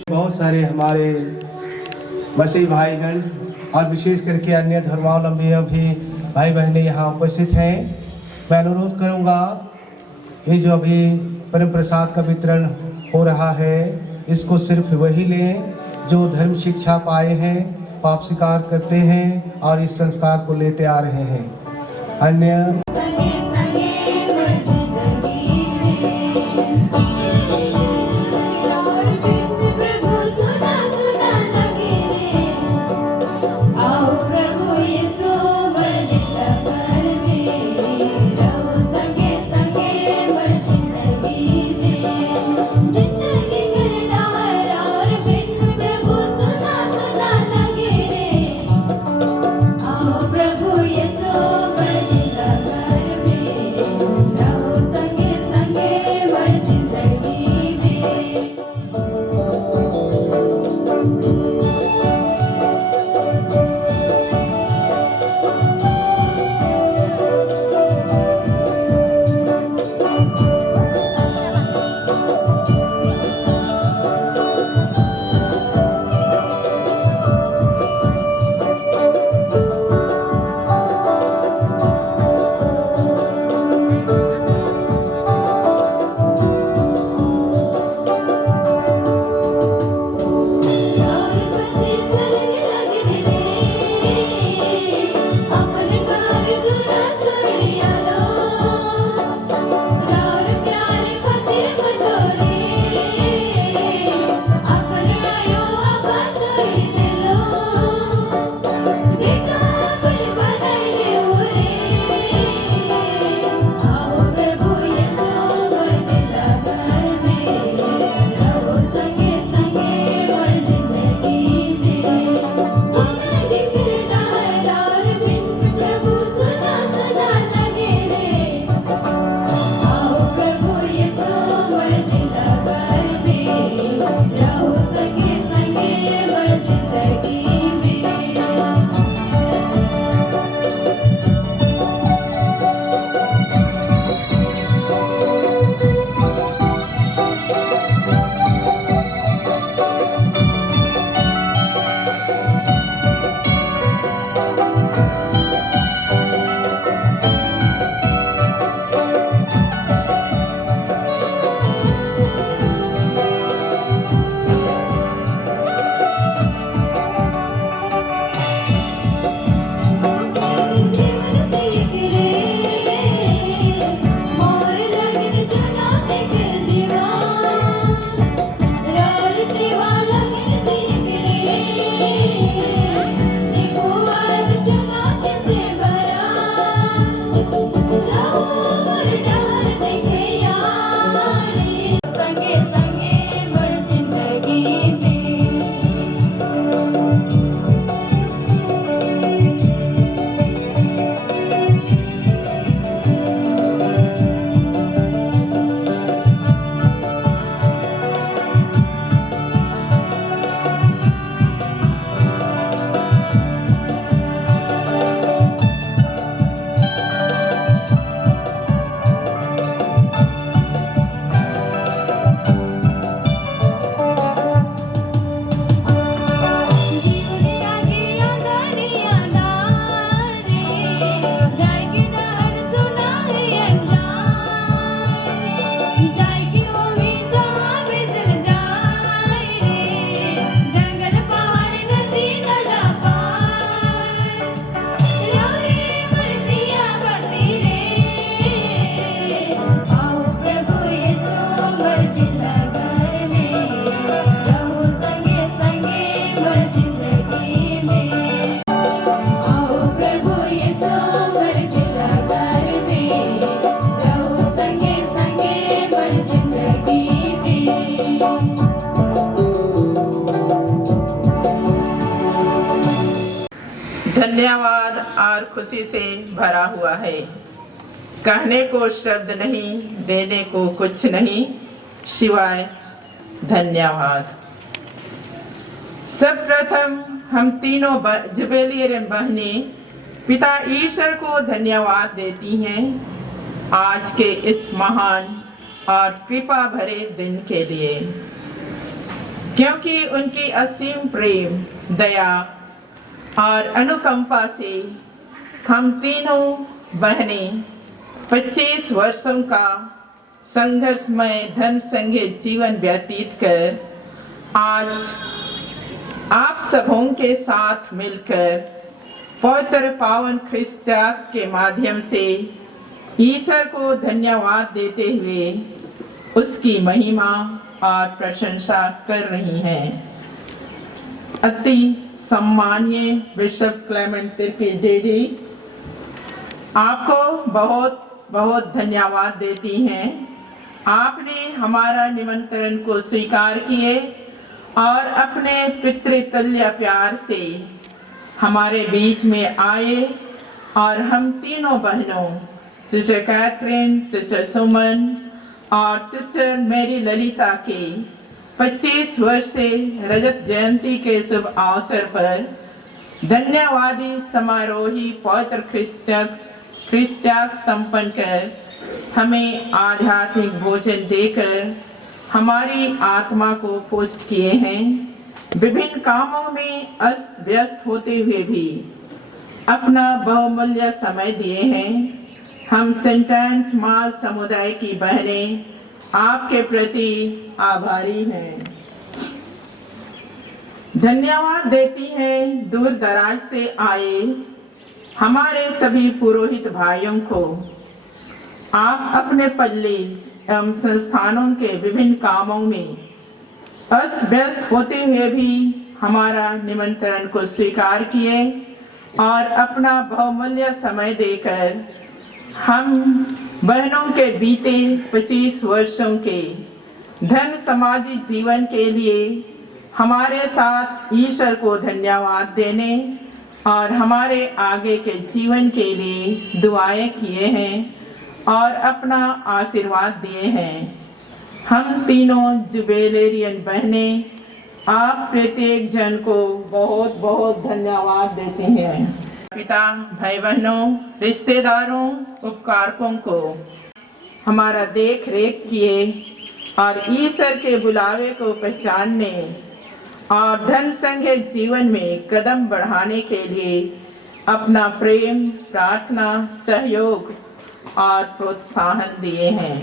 बहुत सारे हमारे मसीह भाईगण और विशेष करके अन्य धर्मावलंबी भी भाई बहनें यहाँ उपस्थित हैं। मैं अनुरोध करूँगा ये जो अभी परम प्रसाद का वितरण हो रहा है, इसको सिर्फ वही लें जो धर्म शिक्षा पाए हैं, पाप स्वीकार करते हैं और इस संस्कार को लेते आ रहे हैं। अन्य धन्यवाद और खुशी से भरा हुआ है। कहने को शब्द नहीं, देने को कुछ नहीं सिवाय धन्यवाद। सब प्रथम हम तीनों जुबेलियर बहनें पिता ईश्वर को धन्यवाद देती हैं आज के इस महान और कृपा भरे दिन के लिए, क्योंकि उनकी असीम प्रेम, दया और अनुकंपा से हम तीनों बहनें 25 वर्षों का संघर्षमय धर्म संघीय जीवन व्यतीत कर आज आप सबों के साथ मिलकर पवित्र पावन ख्रिस्त त्याग के माध्यम से ईश्वर को धन्यवाद देते हुए उसकी महिमा और प्रशंसा कर रही हैं। अति सम्मानीय बिशप क्लेमेंट तिर्की डेडी आपको बहुत बहुत धन्यवाद देती हैं। आपने हमारा निमंत्रण को स्वीकार किए और अपने पितृतुल्य प्यार से हमारे बीच में आए और हम तीनों बहनों सिस्टर कैथरीन, सिस्टर सुमन और सिस्टर मेरी ललिता के 25 वर्ष से रजत जयंती के शुभ अवसर पर धन्यवादी समारोही पवित्र ख्रिस्त त्याग संपन्न कर हमें आध्यात्मिक भोजन देकर हमारी आत्मा को पुष्ट किए हैं। विभिन्न कामों में अस्त व्यस्त होते हुए भी अपना बहुमूल्य समय दिए हैं। हम सेंट एन्स मार समुदाय की बहनें आपके प्रति आभारी हैं। धन्यवाद देती हैं दूर दराज से आए हमारे सभी पुरोहित भाइयों को। आप अपने पल्ले एवं संस्थानों के विभिन्न कामों में अस्त व्यस्त होते हुए भी हमारा निमंत्रण को स्वीकार किए और अपना बहुमूल्य समय देकर हम बहनों के बीते 25 वर्षों के धर्म समाजी जीवन के लिए हमारे साथ ईश्वर को धन्यवाद देने और हमारे आगे के जीवन के लिए दुआएं किए हैं और अपना आशीर्वाद दिए हैं। हम तीनों जुबेलेरियन बहनें आप प्रत्येक जन को बहुत बहुत धन्यवाद देते हैं। पिता, भाई बहनों, रिश्तेदारों, उपकारकों को हमारा देख रेख किए और ईश्वर के बुलावे को पहचानने और धन संघ जीवन में कदम बढ़ाने के लिए अपना प्रेम, प्रार्थना, सहयोग और प्रोत्साहन दिए हैं।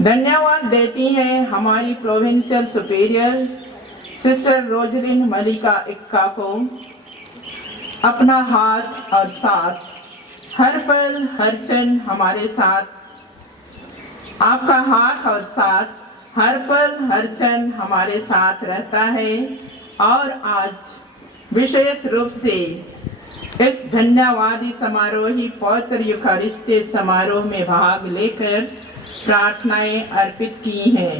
धन्यवाद देती हैं हमारी प्रोविंशियल सुपीरियर सिस्टर रोजलिन मलिका इक्का को। अपना हाथ और साथ हर पल हर क्षण हमारे साथ, आपका हाथ और साथ हर पल हर क्षण हमारे साथ रहता है और आज विशेष रूप से इस धन्यवादी समारोही पवित्र यूखारिस्तीय समारोह में भाग लेकर प्रार्थनाएं अर्पित की हैं।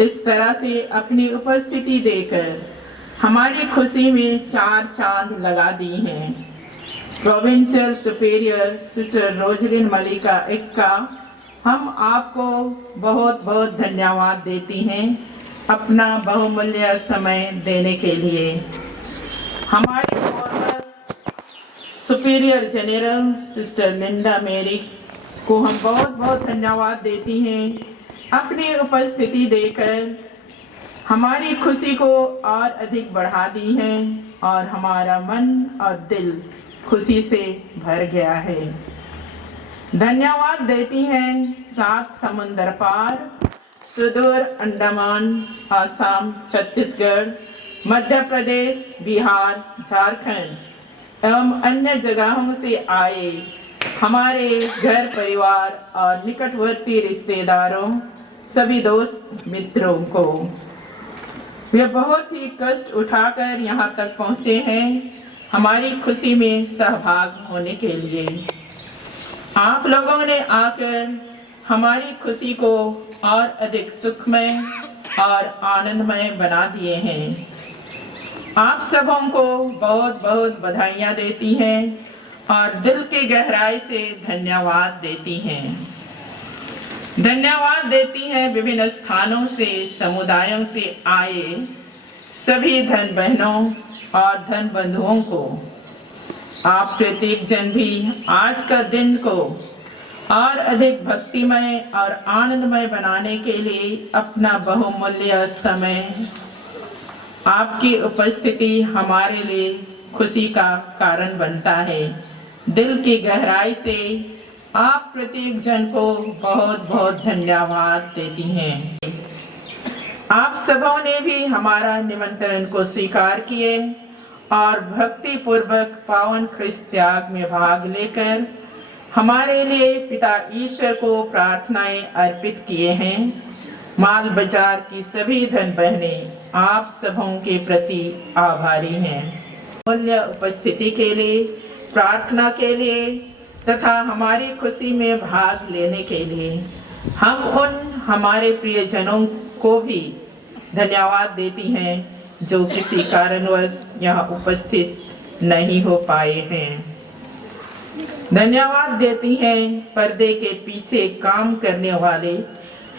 इस तरह से अपनी उपस्थिति देकर हमारी खुशी में 4 चांद लगा दी हैं। प्रोविंशियल सुपीरियर सिस्टर रोजलिन मलिका इक्का, हम आपको बहुत बहुत धन्यवाद देती हैं अपना बहुमूल्य समय देने के लिए। हमारी farmer superior general sister Linda मेरी को हम बहुत बहुत धन्यवाद देती हैं अपनी उपस्थिति देकर हमारी खुशी को और अधिक बढ़ा दी है और हमारा मन और दिल खुशी से भर गया है। धन्यवाद देती हैं 7 समुंदर पार, सुदूर अंडमान, आसाम, छत्तीसगढ़, मध्य प्रदेश, बिहार, झारखंड एवं अन्य जगहों से आए हमारे घर परिवार और निकटवर्ती रिश्तेदारों, सभी दोस्त मित्रों को। वे बहुत ही कष्ट उठाकर यहाँ तक पहुँचे हैं हमारी खुशी में सहभाग होने के लिए। आप लोगों ने आकर हमारी खुशी को और अधिक सुखमय और आनंदमय बना दिए हैं। आप सबों को बहुत बहुत बधाइयाँ देती हैं और दिल की गहराई से धन्यवाद देती हैं। धन्यवाद देती हैं विभिन्न स्थानों से, समुदायों से आए सभी धन बहनों और धन बंधुओं को। आप प्रत्येक जन भी आज का दिन को और अधिक भक्तिमय और आनंदमय बनाने के लिए अपना बहुमूल्य समय, आपकी उपस्थिति हमारे लिए खुशी का कारण बनता है। दिल की गहराई से आप प्रत्येक जन को बहुत बहुत धन्यवाद देती हैं। आप सबों ने भी हमारा निमंत्रण को स्वीकार किए और भक्ति पूर्वक पावन ख्रिस्त त्याग में भाग लेकर हमारे लिए पिता ईश्वर को प्रार्थनाएं अर्पित किए हैं। माल बाजार की सभी धन बहनें आप सबों के प्रति आभारी हैं। मूल्य उपस्थिति के लिए, प्रार्थना के लिए तथा हमारी खुशी में भाग लेने के लिए हम उन हमारे प्रियजनों को भी धन्यवाद देती हैं जो किसी कारणवश यहाँ उपस्थित नहीं हो पाए हैं। धन्यवाद देती हैं पर्दे के पीछे काम करने वाले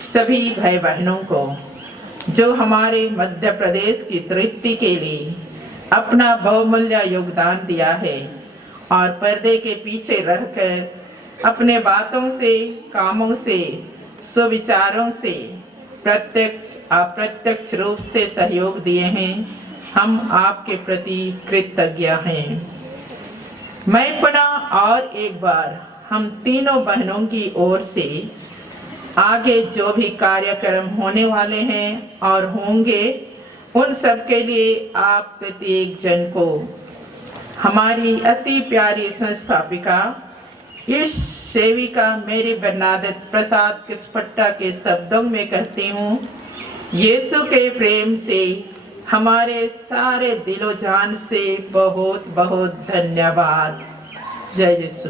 सभी भाई बहनों को जो हमारे मध्य प्रदेश की तृप्ति के लिए अपना बहुमूल्य योगदान दिया है और पर्दे के पीछे रहकर अपने बातों से, कामों से, सुविचारों से प्रत्यक्ष अप्रत्यक्ष रूप से सहयोग दिए हैं। हम आपके प्रति कृतज्ञ हैं। मैं पुनः और एक बार हम तीनों बहनों की ओर से आगे जो भी कार्यक्रम होने वाले हैं और होंगे उन सब के लिए आप प्रत्येक जन को हमारी अति प्यारी संस्थापिका इस सेविका मेरी बरनादत प्रसाद किस्पट्टा के शब्दों में कहती हूँ, यीशु के प्रेम से हमारे सारे दिलो जान से बहुत बहुत धन्यवाद। जय यीशु।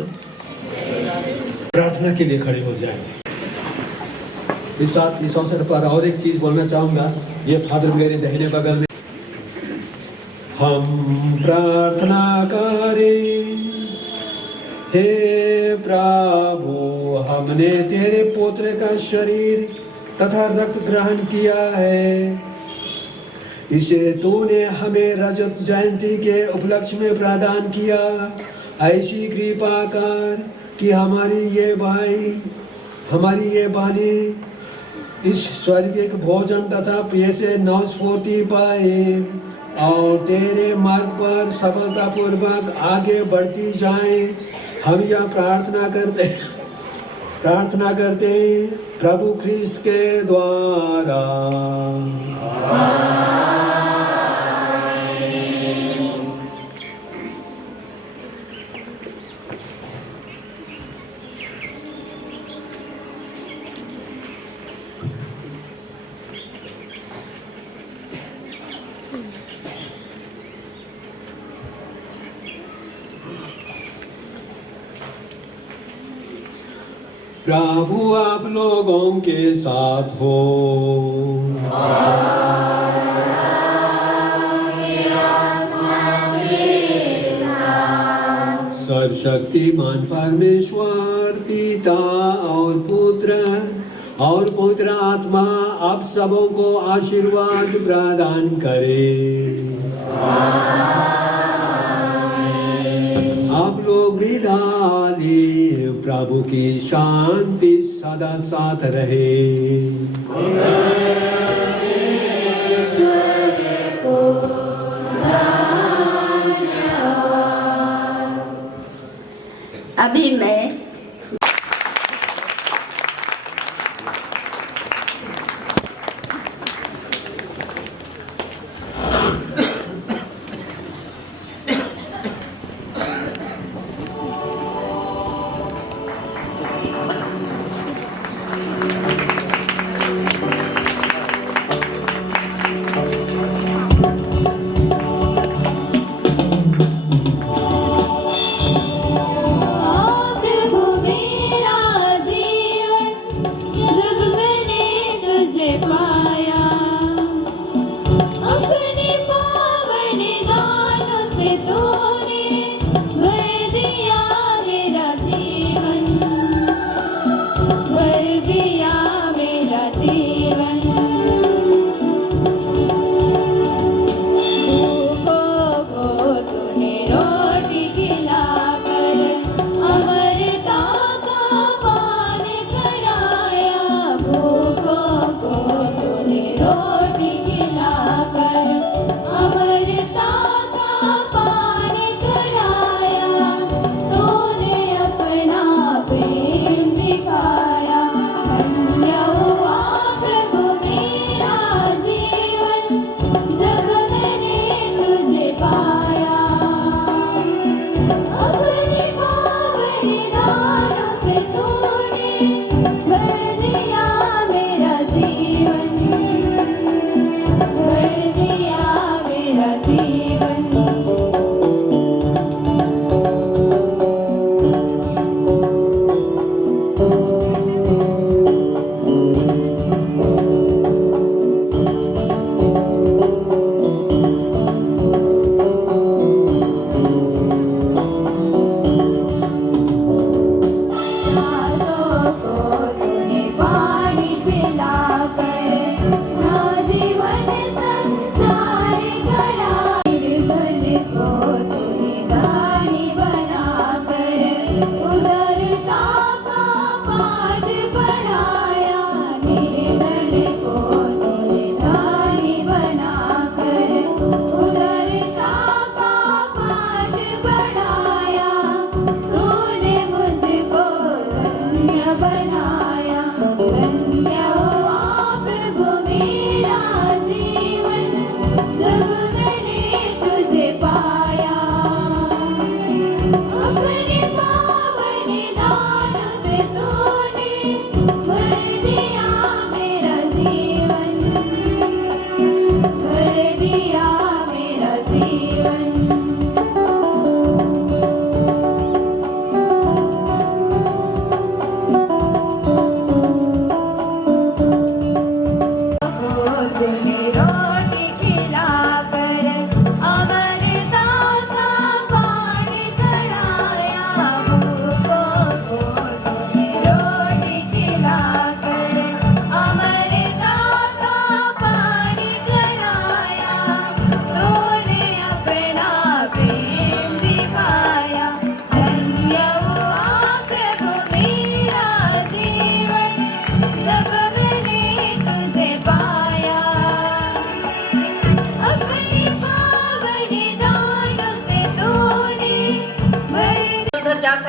प्रार्थना के लिए खड़े हो जाएं। इस अवसर पर और एक चीज बोलना चाहूंगा। ये फादर मेरे दाहिने बगल में, हम प्रार्थना करें। हे प्रभु, हमने तेरे पुत्र का शरीर तथा रक्त ग्रहण किया है। इसे तूने हमें रजत जयंती के उपलक्ष्य में प्रदान किया। ऐसी कृपा कर कि हमारी ये बानी इस स्वर्गिक भोजन तथा पेय से नवस्फूर्ति पाए और तेरे मार्ग पर सफलतापूर्वक आगे बढ़ती जाएं। हम यह प्रार्थना करते प्रभु ख्रिस्त के द्वारा। प्रभु आप लोगों के साथ हो। सर्वशक्तिमान परमेश्वर पिता और पुत्र आत्मा आप सबों को आशीर्वाद प्रदान करे। आप लोग भी डाली प्रभु की शांति सदा साथ रहे। अभी मैं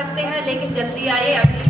सकते हैं, लेकिन जल्दी आइए अभी।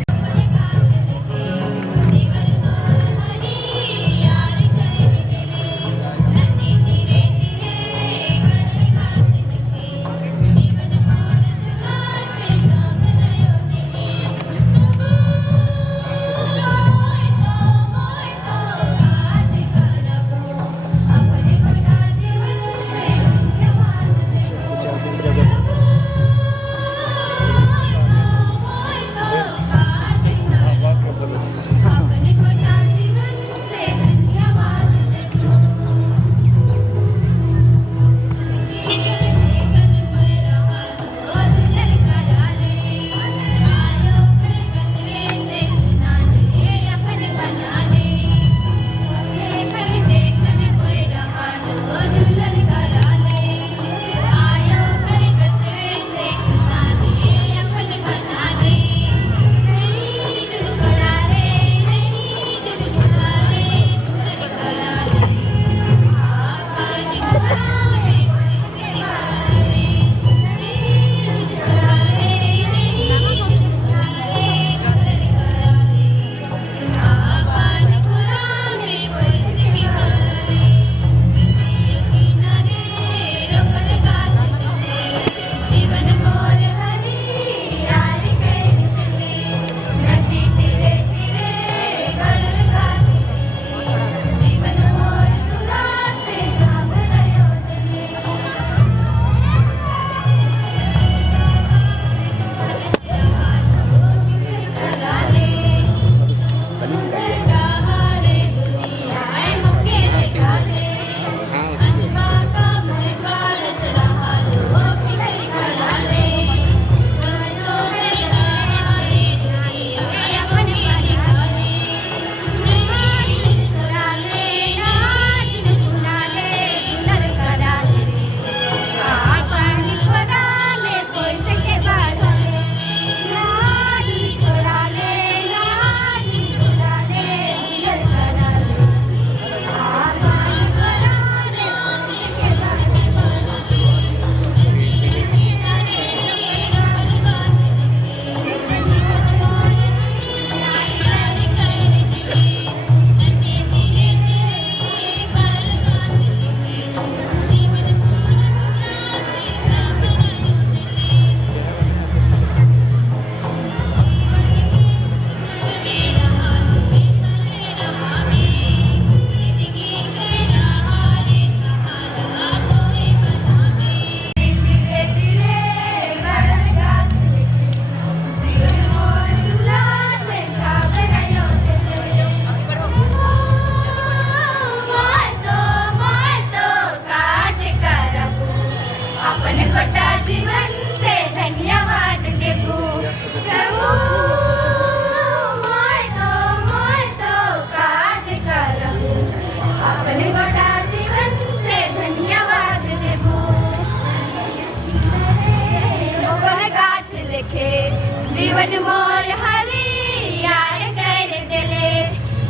जीवन मोर हरी आए कर दिले,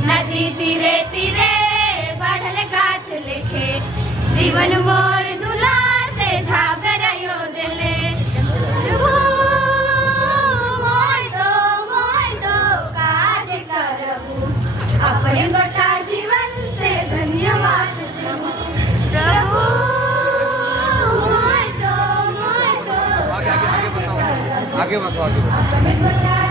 नदी तीरे तीरे बढ़ल गाछ लिखे, जीवन मोर दुला से झागरयो दिले। काज करबू अपने गोटा जीवन से धन्यवाद देबू। प्रभु आगे बताओ, आगे बताओ।